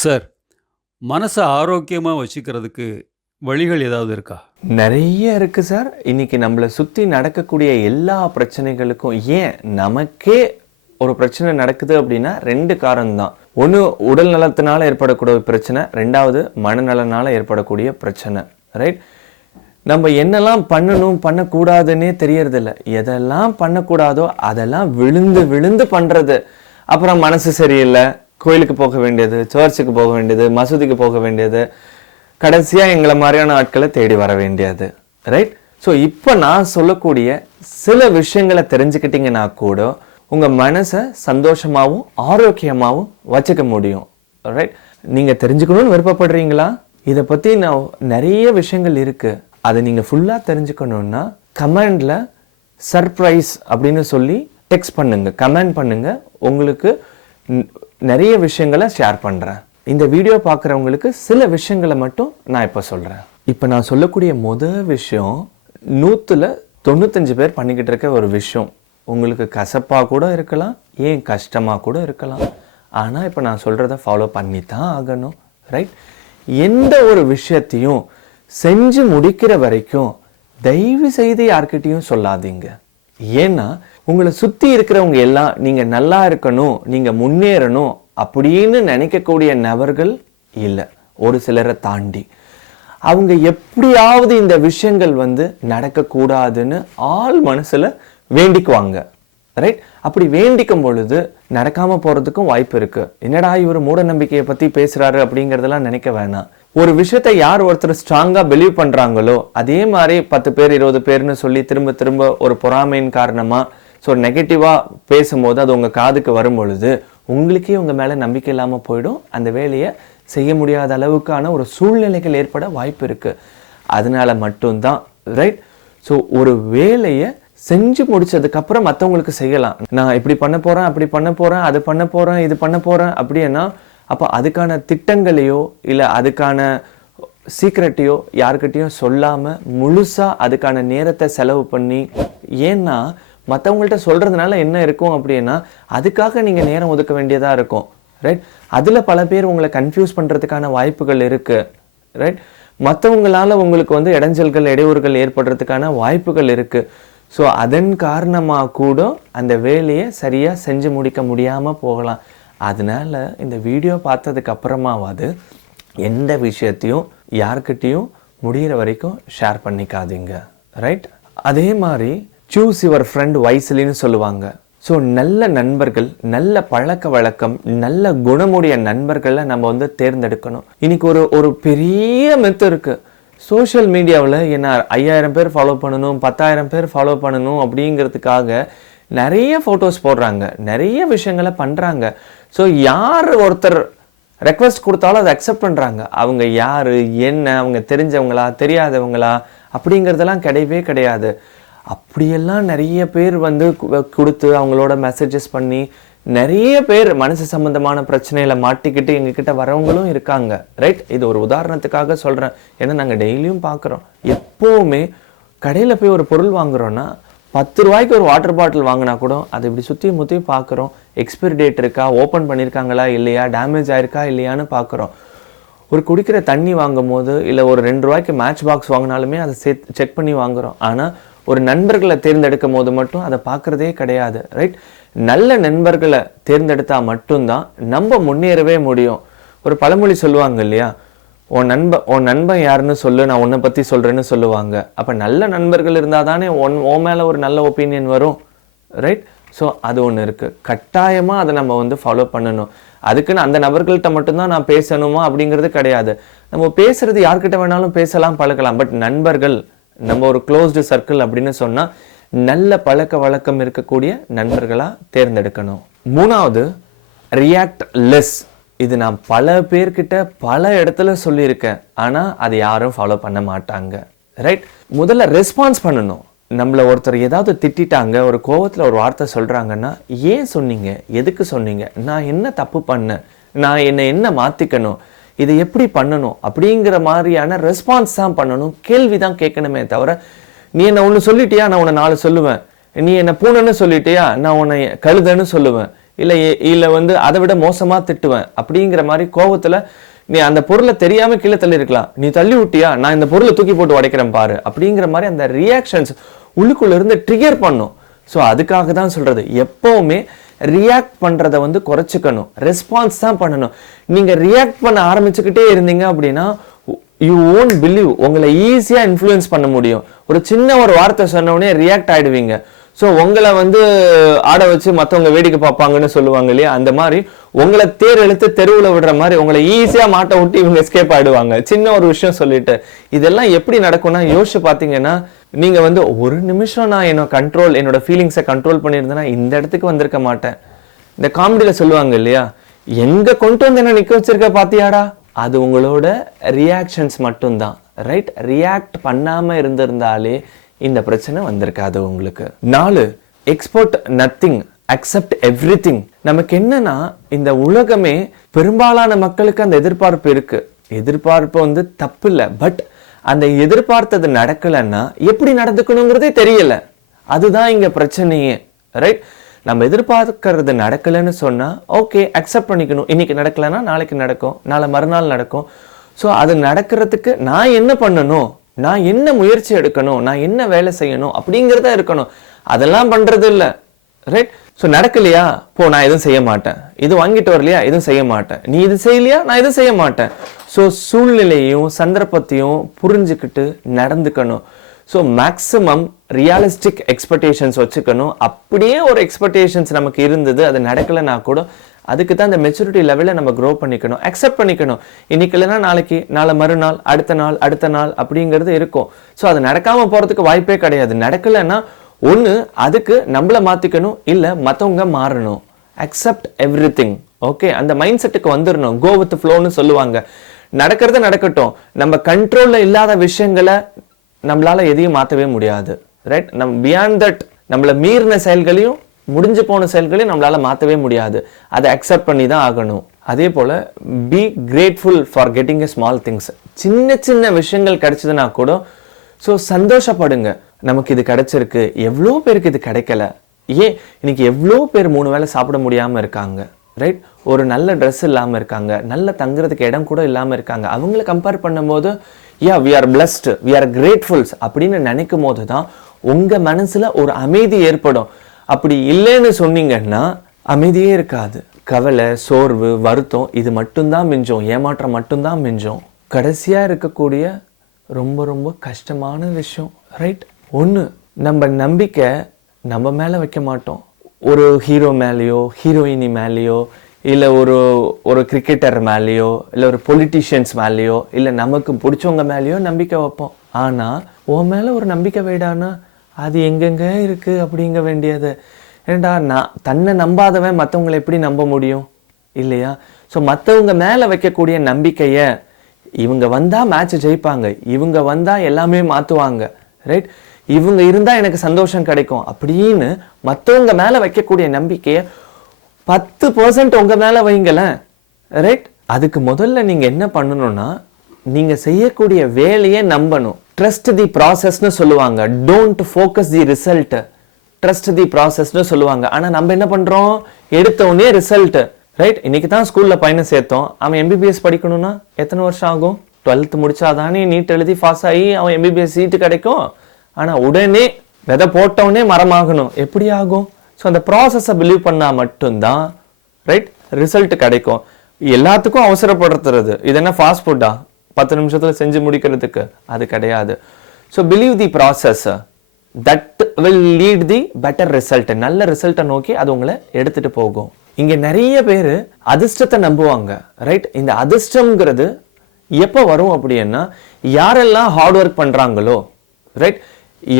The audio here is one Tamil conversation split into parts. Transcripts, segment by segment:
சார் மனசை ஆரோக்கியமாக வச்சுக்கிறதுக்கு வழிகள் ஏதாவது இருக்கா? நிறைய இருக்குது சார். இன்னைக்கு நம்மளை சுற்றி நடக்கக்கூடிய எல்லா பிரச்சனைகளுக்கும் ஏன் நமக்கே ஒரு பிரச்சனை நடக்குது அப்படின்னா ரெண்டு காரணம் தான் ஒன்று உடல் நலத்தினால ஏற்படக்கூடிய பிரச்சனை. ரெண்டாவது மனநலனால் ஏற்படக்கூடிய பிரச்சனை. ரைட் நம்ம என்னெல்லாம் பண்ணணும் பண்ணக்கூடாதுன்னே தெரியறதில்ல. எதெல்லாம் பண்ணக்கூடாதோ அதெல்லாம் விழுந்து விழுந்து பண்ணுறது அப்புறம் மனசு சரியில்லை. கோயிலுக்கு போக வேண்டியது சர்ச்சுக்கு போக வேண்டியது மசூதிக்கு போக வேண்டியது கடைசியாக எங்களை மாதிரியான ஆட்களை தேடி வர வேண்டியது ரைட் ஸோ இப்போ நான் சொல்லக்கூடிய சில விஷயங்களை தெரிஞ்சுக்கிட்டீங்கன்னா கூட உங்கள் மனசை சந்தோஷமாகவும் ஆரோக்கியமாகவும் வச்சுக்க முடியும் ரைட் நீங்கள் தெரிஞ்சுக்கணும்னு விருப்பப்படுறீங்களா? இதை பற்றி நான் நிறைய விஷயங்கள் இருக்குது அதை நீங்கள் ஃபுல்லாக தெரிஞ்சுக்கணுன்னா கமெண்டில் சர்ப்ரைஸ் அப்படின்னு சொல்லி டெக்ஸ்ட் பண்ணுங்கள் கமெண்ட் பண்ணுங்கள் உங்களுக்கு நிறைய விஷயங்களை ஷேர் பண்ணுறேன் இந்த வீடியோ பார்க்குறவங்களுக்கு சில விஷயங்களை மட்டும் நான் இப்போ சொல்கிறேன் இப்போ நான் சொல்லக்கூடிய முதல் விஷயம் நூற்றில் தொண்ணூத்தஞ்சு பேர் பண்ணிக்கிட்டு இருக்க ஒரு விஷயம். உங்களுக்கு கசப்பாக கூட இருக்கலாம் ஏன் கஷ்டமாக கூட இருக்கலாம். ஆனால் இப்போ நான் சொல்கிறத ஃபாலோ பண்ணி தான் ஆகணும் ரைட் எந்த ஒரு விஷயத்தையும் செஞ்சு முடிக்கிற வரைக்கும் தயவு செய்து யார்கிட்டேயும் சொல்லாதீங்க. ஏன்னா உங்களை சுத்தி இருக்கிறவங்க எல்லாம் நீங்க நல்லா இருக்கணும் நீங்க முன்னேறணும் அப்படின்னு நினைக்கக்கூடிய நபர்கள் இல்லை. ஒரு சிலரை தாண்டி. அவங்க எப்படியாவது இந்த விஷயங்கள் வந்து நடக்கக்கூடாதுன்னு ஆள் மனசுல வேண்டிக்குவாங்க. ரைட் அப்படி வேண்டிக்கும் பொழுது நடக்காம போறதுக்கும் வாய்ப்பு இருக்கு. என்னடா இவர் மூட நம்பிக்கையை பத்தி பேசுறாரு அப்படிங்கறதெல்லாம் நினைக்க வேணாம். ஒரு விஷயத்தை யார் ஒருத்தர் ஸ்ட்ராங்காக பிலீவ் பண்ணுறாங்களோ அதே மாதிரி பத்து பேர் இருபது பேர்னு சொல்லி திரும்ப திரும்ப ஒரு பொறாமையின் காரணமாக ஸோ நெகட்டிவாக பேசும்போது அது உங்கள் காதுக்கு வரும் பொழுது உங்களுக்கே உங்கள் மேலே நம்பிக்கை இல்லாமல் போயிடும். அந்த வேலையை செய்ய முடியாத அளவுக்கான ஒரு சூழ்நிலைகள் ஏற்பட வாய்ப்பு இருக்குது அதனால மட்டும்தான் ரைட் ஸோ ஒரு வேலையை செஞ்சு முடிச்சதுக்கப்புறம் மற்றவங்களுக்கு செய்யலாம். நான் இப்படி பண்ண போகிறேன் அப்படி பண்ண போகிறேன் அது பண்ண போகிறேன் இது பண்ண போகிறேன் அப்படின்னா அப்போ அதுக்கான திட்டங்களையோ இல்லை அதுக்கான சீக்ரெட்டையோ யாருக்கிட்டையும் சொல்லாமல் முழுசாக அதுக்கான நேரத்தை செலவு பண்ணி ஏன்னா மற்றவங்கள்ட்ட சொல்கிறதுனால என்ன இருக்கும் அப்படின்னா அதுக்காக நீங்கள் நேரம் ஒதுக்க வேண்டியதாக இருக்கும் ரைட் அதில் பல பேர் உங்களை கன்ஃபியூஸ் பண்ணுறதுக்கான வாய்ப்புகள் இருக்குது ரைட் மற்றவங்களால உங்களுக்கு வந்து இடைஞ்சல்கள் இடையூறுகள் ஏற்படுறதுக்கான வாய்ப்புகள் இருக்குது ஸோ அதன் காரணமாக கூட அந்த வேலையை சரியாக செஞ்சு முடிக்க முடியாமல் போகலாம். அதனால இந்த வீடியோ பார்த்ததுக்கு அப்புறமாவது எந்த விஷயத்தையும் யார்கிட்டயும் முடிகிற வரைக்கும் ஷேர் பண்ணிக்காதீங்க. ரைட் அதே மாதிரி சூஸ் யுவர் ஃப்ரெண்ட் வைஸ்லின்னு சொல்லுவாங்க. ஸோ நல்ல நண்பர்கள் நல்ல பழக்க வழக்கம் நல்ல குணமுடைய நண்பர்களை நம்ம வந்து தேர்ந்தெடுக்கணும். இன்னைக்கு ஒரு ஒரு பெரிய மெத்து இருக்குது சோஷியல் மீடியாவில் என்ன ஐயாயிரம் பேர் ஃபாலோ பண்ணணும் பத்தாயிரம் பேர் ஃபாலோ பண்ணணும் அப்படிங்கிறதுக்காக நிறைய ஃபோட்டோஸ் போடுறாங்க. நிறைய விஷயங்களை பண்ணுறாங்க ஸோ யார் ஒருத்தர் ரெக்வஸ்ட் கொடுத்தாலும் அதை அக்செப்ட் பண்ணுறாங்க அவங்க யார் என்ன அவங்க தெரிஞ்சவங்களா தெரியாதவங்களா அப்படிங்கிறதெல்லாம் கிடையவே கிடையாது. அப்படியெல்லாம் நிறைய பேர் வந்து கொடுத்து அவங்களோட மெசேஜஸ் பண்ணி நிறைய பேர் மனசு சம்மந்தமான பிரச்சனையில் மாட்டிக்கிட்டு எங்ககிட்ட வரவங்களும் இருக்காங்க. ரைட் இது ஒரு உதாரணத்துக்காக சொல்கிறேன் ஏன்னா நாங்கள் டெய்லியும் பார்க்குறோம். எப்போவுமே கடையில் போய் ஒரு பொருள் வாங்குகிறோன்னா பத்து ரூபாய்க்கு ஒரு வாட்டர் பாட்டில் வாங்கினா கூட அதை இப்படி சுற்றி முற்றி பார்க்குறோம் எக்ஸ்பைரி டேட் இருக்கா? ஓப்பன் பண்ணியிருக்காங்களா இல்லையா? டேமேஜ் ஆயிருக்கா? இல்லையான்னு பார்க்குறோம் ஒரு குடிக்கிற தண்ணி வாங்கும் போது இல்லை ஒரு ரெண்டு ரூபாய்க்கு மேட்ச் பாக்ஸ் வாங்கினாலுமே அதை சே செக் பண்ணி வாங்குறோம். ஆனால் ஒரு நண்பர்களை தேர்ந்தெடுக்கும் போது மட்டும் அதை பார்க்குறதே கிடையாது ரைட் நல்ல நண்பர்களை தேர்ந்தெடுத்தால் மட்டும்தான் நம்ம முன்னேறவே முடியும். ஒரு பழமொழி சொல்லுவாங்க இல்லையா? உன் நண்பன் உன் நண்பன் யாருன்னு சொல்லு நான் உன்னை பற்றி சொல்கிறேன்னு சொல்லுவாங்க. அப்போ நல்ல நண்பர்கள் இருந்தால் தானே ஒன் உன் மேலே ஒரு நல்ல ஒப்பீனியன் வரும். ரைட் ஸோ அது ஒன்று இருக்குது கட்டாயமாக அதை நம்ம வந்து ஃபாலோ பண்ணணும். அதுக்குன்னு அந்த நபர்கள்ட்ட மட்டும்தான் நான் பேசணுமா அப்படிங்கிறது கிடையாது. நம்ம பேசுறது யார்கிட்ட வேணாலும் பேசலாம் பழகலாம். பட் நண்பர்கள் நம்ம ஒரு க்ளோஸ்டு சர்க்கிள் அப்படின்னு சொன்னால் நல்ல பழக்க வழக்கம் இருக்கக்கூடிய நண்பர்களாக தேர்ந்தெடுக்கணும். மூணாவது ரியாக்ட் லெஸ் இது நான் பல பேர்கிட்ட பல இடத்துல சொல்லியிருக்கேன். ஆனால் அதை யாரும் ஃபாலோ பண்ண மாட்டாங்க. ரைட் முதல்ல ரெஸ்பான்ஸ் பண்ணணும். நம்மள ஒருத்தர் ஏதாவது திட்டிட்டாங்க ஒரு கோவத்தில் ஒரு வார்த்தை சொல்கிறாங்கன்னா ஏன் சொன்னீங்க? எதுக்கு சொன்னீங்க? நான் என்ன தப்பு பண்ணேன்? நான் என்னை என்ன மாற்றிக்கணும் இதை எப்படி பண்ணணும்? அப்படிங்கிற மாதிரியான ரெஸ்பான்ஸ் தான் பண்ணணும். கேள்வி தான் கேட்கணுமே தவிர நீ என்னை ஒன்று சொல்லிட்டியா? நான் உன்னை நாலு சொல்லுவேன். நீ என்னை பூனைன்னு சொல்லிட்டியா? நான் உன்னை கழுதன்னு சொல்லுவேன். இல்லை இல்லை வந்து அதை விட மோசமாக திட்டுவேன் அப்படிங்கிற மாதிரி கோவத்தில் நீ அந்த பொருளை தெரியாம கீழே தள்ளி இருக்கலாம் நீ தள்ளி விட்டியா? நான் இந்த பொருளை தூக்கி போட்டு உடைக்கிறேன் பாரு. அப்படிங்கிற மாதிரி அந்த ரியாக்ஷன்ஸ் உள்ளுக்குள்ள இருந்து ட்ரிகர் பண்ணும். ஸோ அதுக்காக தான் சொல்றது. எப்பவுமே ரியாக்ட் பண்ணுறத வந்து குறைச்சிக்கணும். ரெஸ்பான்ஸ் தான் பண்ணணும். நீங்கள் ரியாக்ட் பண்ண ஆரம்பிச்சுக்கிட்டே இருந்தீங்க அப்படின்னா யூ ஓன்ட் பிலீவ் உங்களை ஈஸியாக இன்ஃப்ளூயன்ஸ் பண்ண முடியும். ஒரு சின்ன ஒரு வார்த்தை சொன்ன ரியாக்ட் ஆகிடுவீங்க ஸோ உங்களை வந்து ஆட வச்சு மற்றவங்க வேடிக்கை பார்ப்பாங்கன்னு சொல்லுவாங்க இல்லையா? அந்த மாதிரி உங்களை தேர் எழுத்து தெருவில் விடுற மாதிரி உங்களை ஈஸியாக மாட்டை விட்டு இவங்க எஸ்கேப் ஆயிடுவாங்க. சின்ன ஒரு விஷயம் சொல்லிட்டு. இதெல்லாம் எப்படி நடக்கும்னா யோசிச்சு பார்த்தீங்கன்னா நீங்கள் வந்து ஒரு நிமிஷம் நான் என்னோட கண்ட்ரோல் என்னோட ஃபீலிங்ஸை கண்ட்ரோல் பண்ணியிருந்தேன்னா இந்த இடத்துக்கு வந்திருக்க மாட்டேன். இந்த காமெடியில் சொல்லுவாங்க இல்லையா? எங்கே கொண்டு வந்து என்ன நிற்க வச்சிருக்க பார்த்தியாடா அது உங்களோட ரியாக்ஷன்ஸ் மட்டும்தான். ரைட் ரியாக்ட் பண்ணாமல் இருந்திருந்தாலே இந்த பிரச்சனை வந்திருக்காது உங்களுக்கு. நாலு export nothing accept everything நமக்கு என்னன்னா இந்த உலகமே பெரும்பாலான மக்களுக்கு அந்த எதிர்பார்ப்பு இருக்கு. எதிர்பார்ப்பு வந்து தப்பு இல்லை பட் அந்த எதிர்பார்த்தது நடக்கலைன்னா எப்படி நடந்துக்கணுங்கிறதே தெரியல. அதுதான் இங்க பிரச்சனையே. ரைட் நம்ம எதிர்பார்க்கறது நடக்கலைன்னு சொன்னா ஓகே அக்செப்ட் பண்ணிக்கணும். இன்னைக்கு நடக்கலைன்னா நாளைக்கு நடக்கும். நாளை மறுநாள் நடக்கும். ஸோ அது நடக்கிறதுக்கு நான் என்ன பண்ணணும்? நான் என்ன முயற்சி எடுக்கணும்? நான் என்ன வேலை செய்யணும்? அப்படிங்கிறத இருக்கணும். அதெல்லாம் பண்ணுறது இல்லை ரைட் ஸோ நடக்கலையா? போ நான் எதுவும் செய்ய மாட்டேன். இது வாங்கிட்டு வரலையா? எதுவும் செய்ய மாட்டேன். நீ இது செய்யலையா? நான் எதுவும் செய்ய மாட்டேன். ஸோ சூழ்நிலையும் சந்தர்ப்பத்தையும் புரிஞ்சுக்கிட்டு நடந்துக்கணும். ஸோ மேக்ஸிமம் ரியாலிஸ்டிக் எக்ஸ்பெக்டேஷன்ஸ் வச்சுக்கணும். அப்படியே ஒரு எக்ஸ்பெக்டேஷன்ஸ் நமக்கு இருந்தது. அது நடக்கலைன்னா கூட அதுக்கு தான் இந்த மெச்சூரிட்டி லெவலில் நம்ம க்ரோ பண்ணிக்கணும் அக்செப்ட் பண்ணிக்கணும். இன்னைக்கு இல்லைனா நாளைக்கு நாளை மறுநாள் அடுத்த நாள் அடுத்த நாள் அப்படிங்கிறது இருக்கும். ஸோ அது நடக்காமல் போகிறதுக்கு வாய்ப்பே கிடையாது. நடக்கலைன்னா ஒன்று அதுக்கு நம்மளை மாற்றிக்கணும் இல்லை மற்றவங்க மாறணும். அக்செப்ட் எவ்ரி திங் ஓகே அந்த மைண்ட் செட்டுக்கு வந்துடணும் கோ வித் ஃப்ளோன்னு சொல்லுவாங்க. நடக்கிறது நடக்கட்டும். நம்ம கண்ட்ரோலில் இல்லாத விஷயங்களை நம்மளால் எதையும் மாற்றவே முடியாது. ரைட் நம் பியாண்ட் தட் நம்மளை மீறின செயல்களையும் முடிஞ்சு போன செயல்களையும் நம்மளால மாற்றவே முடியாது. அதை அக்செப்ட் பண்ணி தான் ஆகணும். அதே போல் be grateful for getting a small things சின்ன சின்ன விஷயங்கள் கிடைச்சதுன்னா கூட ஸோ சந்தோஷப்படுங்க. நமக்கு இது கிடைச்சிருக்கு. எவ்வளோ பேருக்கு இது கிடைக்கல? ஏன்? இன்னைக்கு எவ்வளோ பேர் மூணு வேளை சாப்பிட முடியாமல் இருக்காங்க? ரைட் ஒரு நல்ல ட்ரெஸ் இல்லாமல் இருக்காங்க. நல்ல தங்குறதுக்கு இடம் கூட இல்லாமல் இருக்காங்க. அவங்கள கம்பேர் பண்ணும்போது yeah we are blessed we are gratefuls அப்படின்னு நினைக்கும் போது தான் உங்கள் மனசில் ஒரு அமைதி ஏற்படும். அப்படி இல்லைன்னு சொன்னீங்கன்னா அமைதியே இருக்காது. கவலை சோர்வு வருத்தம் இது மட்டும்தான் மிஞ்சும். ஏமாற்றம் மட்டும்தான் மிஞ்சும். கடைசியாக இருக்கக்கூடிய ரொம்ப ரொம்ப கஷ்டமான விஷயம். ரைட் ஒன்று நம்ம நம்பிக்கை நம்ம மேலே வைக்க மாட்டோம். ஒரு ஹீரோ மேலேயோ ஹீரோயினி மேலேயோ இல்லை ஒரு ஒரு கிரிக்கெட்டர் மேலேயோ இல்லை ஒரு பொலிட்டிஷியன்ஸ் மேலேயோ இல்லை நமக்கு பிடிச்சவங்க மேலேயோ நம்பிக்கை வைப்போம். ஆனால் உன் மேலே ஒரு நம்பிக்கை வைடானா அது எங்கெங்கே இருக்குது அப்படிங்க வேண்டியது. ஏண்டா நான் தன்னை நம்பாதவன் மற்றவங்களை எப்படி நம்ப முடியும்? இல்லையா? ஸோ மற்றவங்க மேலே வைக்கக்கூடிய நம்பிக்கையை இவங்க வந்தால் மேட்ச் ஜெயிப்பாங்க. இவங்க வந்தால் எல்லாமே மாற்றுவாங்க ரைட் இவங்க இருந்தால் எனக்கு சந்தோஷம் கிடைக்கும். அப்படின்னு மற்றவங்க மேலே வைக்கக்கூடிய நம்பிக்கையை பத்து பர்சன்ட் உங்கள் மேலே வைங்களேன். ரைட் அதுக்கு முதல்ல நீங்கள் என்ன பண்ணணும்னா நீங்கள் செய்யக்கூடிய வேலையை நம்பணும். ட்ரஸ்ட் தி ப்ராசஸ்னு சொல்லுவாங்க. Don't focus the result trust the ப்ராசஸ்னு சொல்லுவாங்க. ஆனால் நம்ம என்ன பண்ணுறோம் எடுத்த உடனே ரிசல்ட் ரைட் இன்னைக்கு தான் ஸ்கூலில் பையனை சேர்த்தோம். அவன் எம்பிபிஎஸ் படிக்கணும்னா எத்தனை வருஷம் ஆகும்? டுவெல்த் முடிச்சாதானே நீட் எழுதி பாஸ் ஆகி அவன் எம்பிபிஎஸ் சீட்டு கிடைக்கும். ஆனால் உடனே விதை போட்டவுடனே மரமாகணும். எப்படி ஆகும்? ஸோ அந்த ப்ராசஸை பிலீவ் பண்ணால் மட்டும்தான் ரைட் ரிசல்ட் கிடைக்கும். எல்லாத்துக்கும் அவசரப்படுத்துறது. இது என்ன ஃபாஸ்ட் ஃபுட்டா பத்து நிமிஷத்தில் செஞ்சு முடிக்கிறதுக்கு அது கிடையாது. So believe the process that will lead the better result நல்ல ரிசல்ட்டை நோக்கி அது உங்களை எடுத்துட்டு போகும். இங்க நிறைய பேர் அதிர்ஷ்டத்தை நம்புவாங்க ரைட் இந்த அதிர்ஷ்டம்ங்கிறது எப்போ வரும் அப்படின்னா யாரெல்லாம் ஹார்ட் ஒர்க் பண்றாங்களோ ரைட்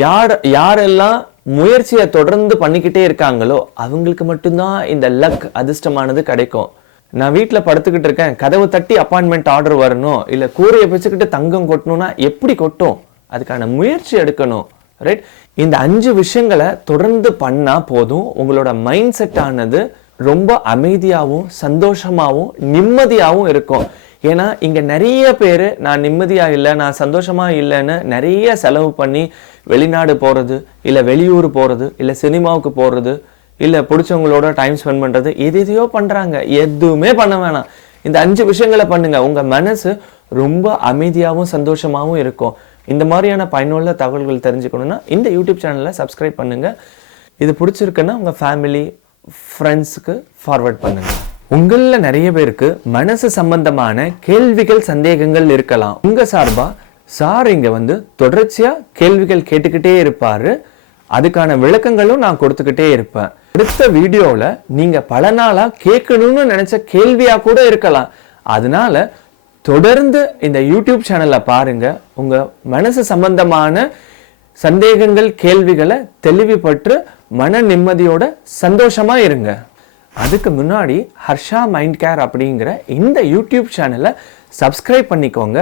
யார் யாரெல்லாம் முயற்சியை தொடர்ந்து பண்ணிக்கிட்டே இருக்காங்களோ அவங்களுக்கு மட்டும்தான் இந்த லக் அதிர்ஷ்டமானது கிடைக்கும். நான் வீட்டில் படுத்துக்கிட்டு இருக்கேன் கதவு தட்டி அப்பாயின்மெண்ட் ஆர்டர் வரணும் இல்லை கூரையை பிச்சுக்கிட்டு தங்கம் கொட்டணும்னா எப்படி கொட்டும்? அதுக்கான முயற்சி எடுக்கணும் ரைட் இந்த அஞ்சு விஷயங்களை தொடர்ந்து பண்ணால் போதும் உங்களோட மைண்ட் செட் ஆனது ரொம்ப அமைதியாகவும் சந்தோஷமாகவும் நிம்மதியாகவும் இருக்கும். ஏன்னா இங்கே நிறைய பேர் நான் நிம்மதியாக இல்லை நான் சந்தோஷமாக இல்லைன்னு நிறைய செலவு பண்ணி வெளிநாடு போகிறது இல்லை வெளியூர் போகிறது இல்லை சினிமாவுக்கு போகிறது இல்லை பிடிச்சவங்களோட டைம் ஸ்பெண்ட் பண்ணுறது எது எதையோ பண்ணுறாங்க எதுவுமே பண்ண வேணாம். இந்த அஞ்சு விஷயங்களை பண்ணுங்கள் உங்கள் மனசு ரொம்ப அமைதியாகவும் சந்தோஷமாகவும் இருக்கும். இந்த மாதிரியான பயனுள்ள தகவல்கள் தெரிஞ்சுக்கணுன்னா இந்த யூடியூப் சேனலை சப்ஸ்கிரைப் பண்ணுங்கள் இது பிடிச்சிருக்குன்னா உங்கள் ஃபேமிலி ஃப்ரெண்ட்ஸுக்கு ஃபார்வர்ட் பண்ணுங்கள் உங்களில் நிறைய பேருக்கு மனசு சம்பந்தமான கேள்விகள் சந்தேகங்கள் இருக்கலாம். உங்கள் சார்பாக சார் இங்கே வந்து தொடர்ச்சியாக கேள்விகள் கேட்டுக்கிட்டே இருப்பார். அதுக்கான விளக்கங்களும் நான் கொடுத்துக்கிட்டே இருப்பேன். அடுத்த வீடியோவில் நீங்கள் பல நாளாக கேட்கணும்னு நினச்ச கேள்வியாக கூட இருக்கலாம். அதனால தொடர்ந்து இந்த யூடியூப் சேனலை பாருங்க. உங்கள் மனசு சம்பந்தமான சந்தேகங்கள் கேள்விகளை தெளிவுபட்டு மன நிம்மதியோட சந்தோஷமா இருங்க. அதுக்கு முன்னாடி ஹர்ஷா மைண்ட் கேர் அப்படிங்கிற இந்த யூடியூப் சேனலை சப்ஸ்கிரைப் பண்ணிக்கோங்க.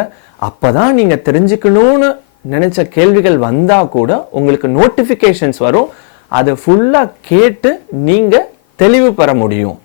அப்போ தான் நீங்கள் தெரிஞ்சுக்கணும்னு நினச்ச கேள்விகள் வந்தால் கூட உங்களுக்கு நோட்டிஃபிகேஷன்ஸ் வரும். அதை ஃபுல்லாக கேட்டு நீங்கள் தெளிவு பெற முடியும்.